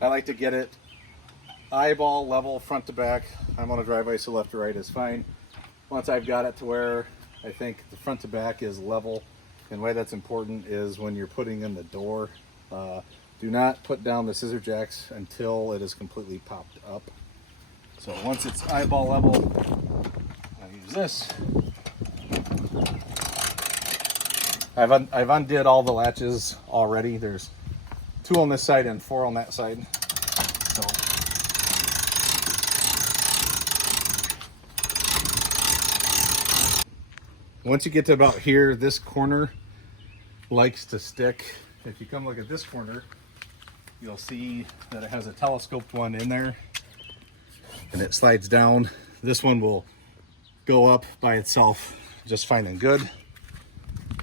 I like to get it eyeball level front to back. I'm on a driveway, so left to right is fine. Once I've got it to where I think the front to back is level, and why that's important is when you're putting in the door, do not put down the scissor jacks until it is completely popped up. So once it's eyeball level, I use this. I've undid all the latches already. There's 2 on this side and 4 on that side. So once you get to about here, this corner likes to stick. If you come look at this corner, you'll see that it has a telescoped one in there and it slides down. This one will go up by itself just fine and good.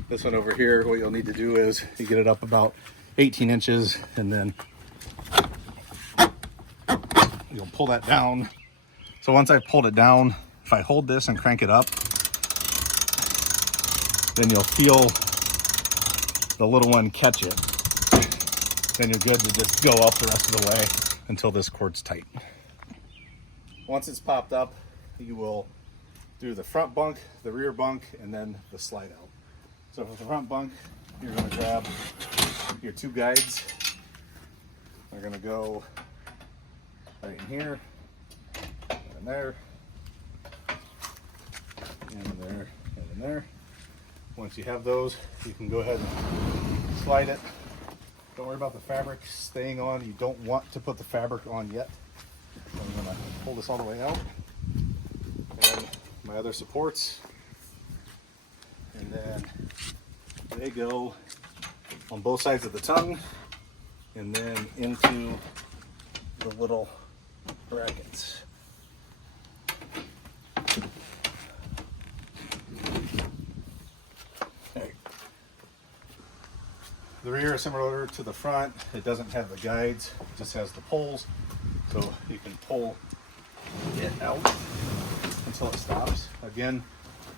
This one over here, what you'll need to do is you get it up about 18 inches and then you'll pull that down. So once I've pulled it down, if I hold this and crank it up, then you'll feel the little one catch it. Then you're good to just go up the rest of the way until this cord's tight. Once it's popped up, you will do the front bunk, the rear bunk, and then the slide out. So for the front bunk, you're going to grab your 2 guides. They're going to go right in here, and there, and there, and in there. Once you have those, you can go ahead and slide it. Don't worry about the fabric staying on. You don't want to put the fabric on yet. I'm going to pull this all the way out. And my other supports. And then they go on both sides of the tongue and then into the little brackets. Okay. The rear is similar to the front. It doesn't have the guides, it just has the poles. So you can pull it out until it stops. Again,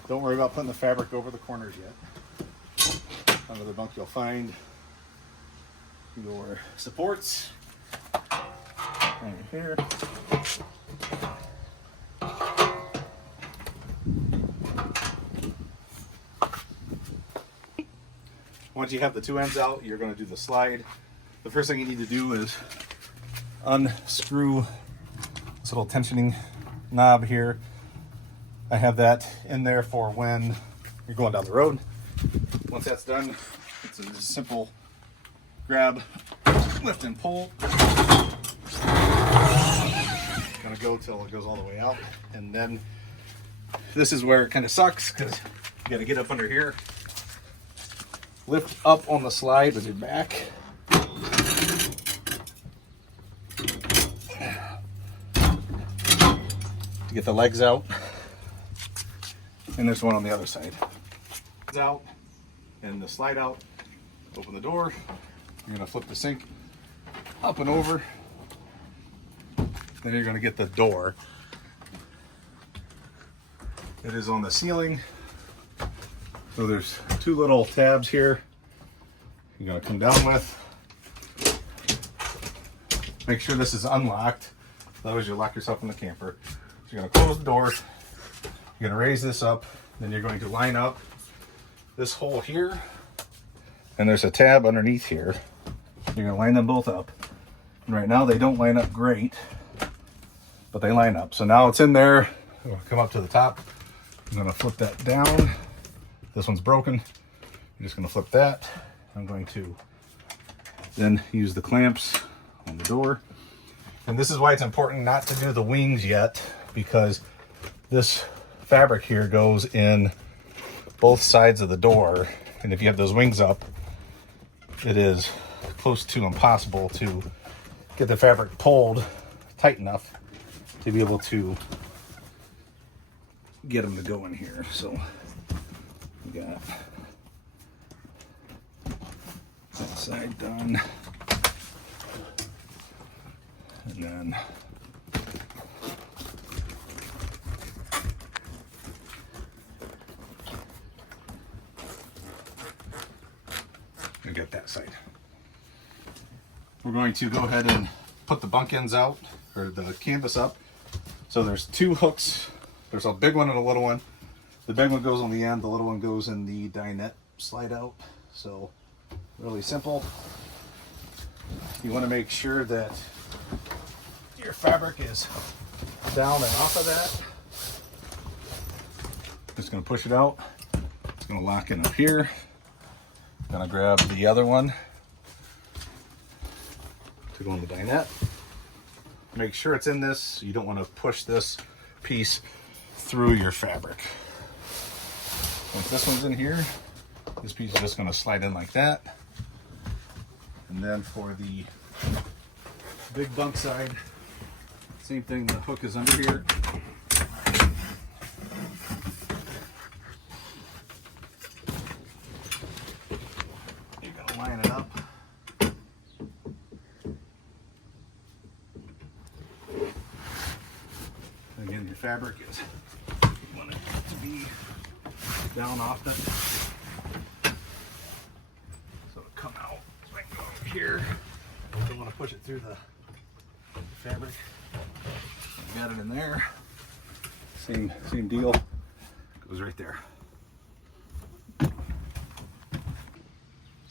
don't worry about putting the fabric over the corners yet. Under the bunk you'll find your supports right here. Once you have the 2 ends out, you're going to do the slide. The first thing you need to do is unscrew this little tensioning knob here. I have that in there for when you're going down the road. Once that's done, it's a simple grab, lift and pull. Gonna go till it goes all the way out. And then this is where it kind of sucks because you gotta get up under here, lift up on the slide with your back. To get the legs out. And there's one on the other side. Out and the slide out, open the door. You're gonna flip the sink up and over. Then you're gonna get the door. It is on the ceiling. So there's 2 little tabs here. You're gonna come down with. Make sure this is unlocked. Otherwise you'll lock yourself in the camper. So you're gonna close the door. You're gonna raise this up. Then you're going to line up this hole here. And there's a tab underneath here. You're gonna line them both up. And right now they don't line up great, but they line up. So now it's in there. It'll come up to the top. I'm gonna flip that down. This one's broken. I'm just gonna flip that. I'm going to then use the clamps on the door. And this is why it's important not to do the wings yet, because this fabric here goes in both sides of the door. And if you have those wings up, it is close to impossible to get the fabric pulled tight enough to be able to get them to go in here. So we got that side done. And then we got that side. We're going to go ahead and put the bunk ends out, or the canvas up. So there's two hooks. There's a big one and a little one. The big one goes on the end, the little one goes in the dinette slide out. So really simple. You want to make sure that your fabric is down and off of that. Just going to push it out. It's going to lock in up here. Going to grab the other one to go on the dinette. Make sure it's in this. You don't want to push this piece through your fabric. Once this one's in here, this piece is just going to slide in like that. And then for the big bunk side, same thing, the hook is under here. You're going to line it up. Again, your fabric is, you want it to be down off it. So it'll come out. So I can go over here. Don't want to push it through the fabric. Got it in there. Same deal. Goes right there.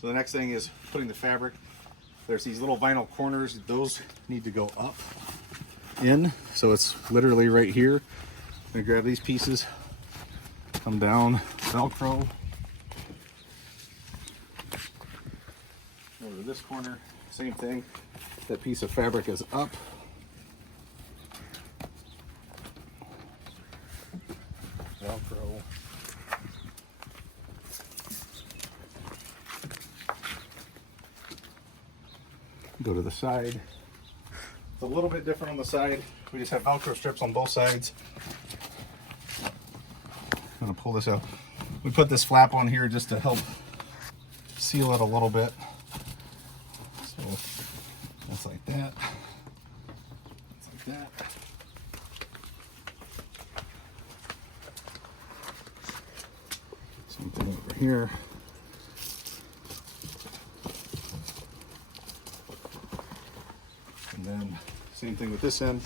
So the next thing is putting the fabric. There's these little vinyl corners. Those need to go up in. So it's literally right here. I'm gonna grab these pieces, come down, Velcro. Over to this corner, same thing. That piece of fabric is up. Velcro. Go to the side. It's a little bit different on the side. We just have Velcro strips on both sides. I'm gonna pull this out. We put this flap on here just to help seal it a little bit. So that's like that. That's like that. Same thing over here. And then same thing with this end.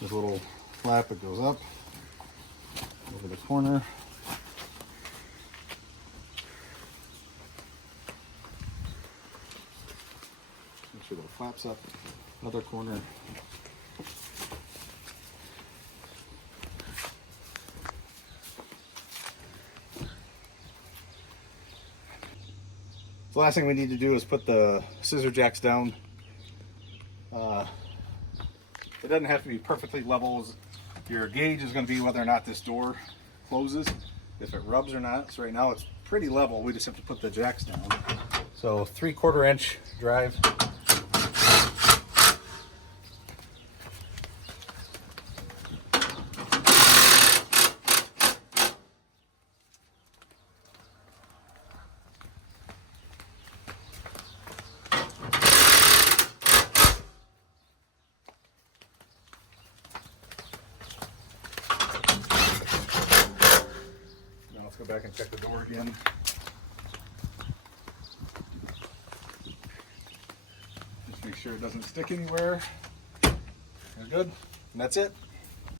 There's a little flap that goes up over the corner. Make sure the flap's up. Another corner. The last thing we need to do is put the scissor jacks down. It doesn't have to be perfectly level. Your gauge is going to be whether or not this door closes, if it rubs or not. So right now it's pretty level. We just have to put the jacks down. So 3/4 inch drive. Let's go back and check the door again. Just make sure it doesn't stick anywhere. We're good. And that's it.